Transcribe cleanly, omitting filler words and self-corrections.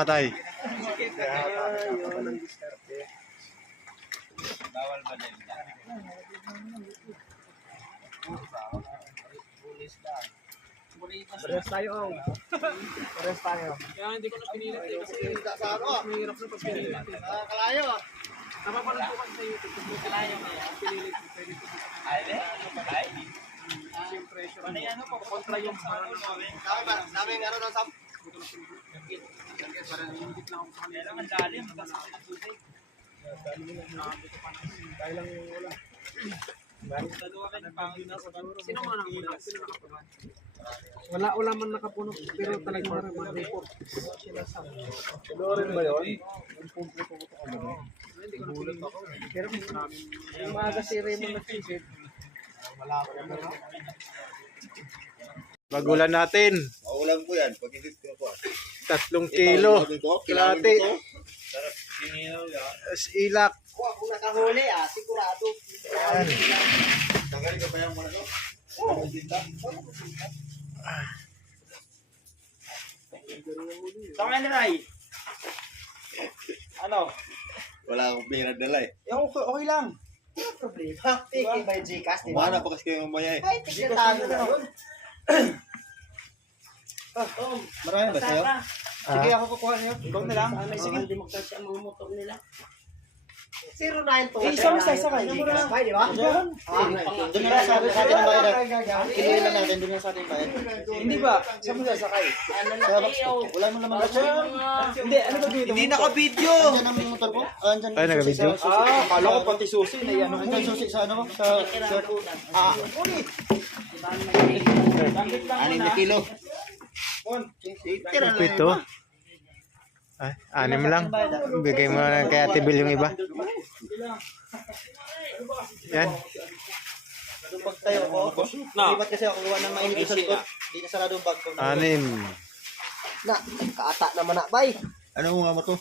mamatay. Bawal ba din? Pares tayo. Pares tayo. Kaya hindi ko na pinilit eh. Kasi mahirap na pag pinilit eh. Kalayo. Napapanood ko kasi sa YouTube. Kung may kalayo kaya pinilit ko. Pwede ko Ay, yung pressure. Kontra yung parang Dami ng ano ng sam. parang hindi lang ako sa kanila. kailangan lalim. Tapos ako nagsusay. Dahil lang wala. Dalawa ka ng pangin na sa baro. Sino mga nakapuno? Sino nakapuno? Wala man nakapuno. Pero talagang mga report. Loren ba yun? Hindi ko na pinilit. Pero yung maaga si Raymond nag-visit. Wala ko naman. Magulan natin. Maulan po yan. Pag hindi ko po. 3 kilo. Kalate. Sarap sinilaw yan. As ilak. Kung nakahuli sigurado. Tanggalin ka pa yung mga no? Oo. Tama na Ray. Ano? Wala akong pera dala eh. Okay lang. Ano problema? Tingin ba yung Gcash? Diba? Kumana pa kasi kayo mamaya eh. Ay, tignan na yun. Marami ba sa'yo? Sige ako kukuha niyo. Ikaw na lang. Sige. Hindi magkasya ang mga motor nila. 09 to. Sakay. Sakay, di ba? Doon na sa atin ng bayan. Kinuha lang natin doon sa ating bayan. Hindi ba? Saan mo sasakay? Wala mo naman. Hindi, ano ba dito? Hindi naka-video. Andiyan ang motor ko. Andiyan. Ay, naka-video? Kala ko pati susi na yan. Andiyan susi sa ano ko? Sa ulit. Bandit lang 6 na kilo. Tira lang. Pito. Ay, 6 lang. Bigay mo na kay Ate Bill yung iba. Yan. Pag tayo ko, lipat kasi ako gawa ng mainit sa likod. Hindi na sarado ang bag ko. 6. Na, kaata naman na, bay. Ano mo nga mo to?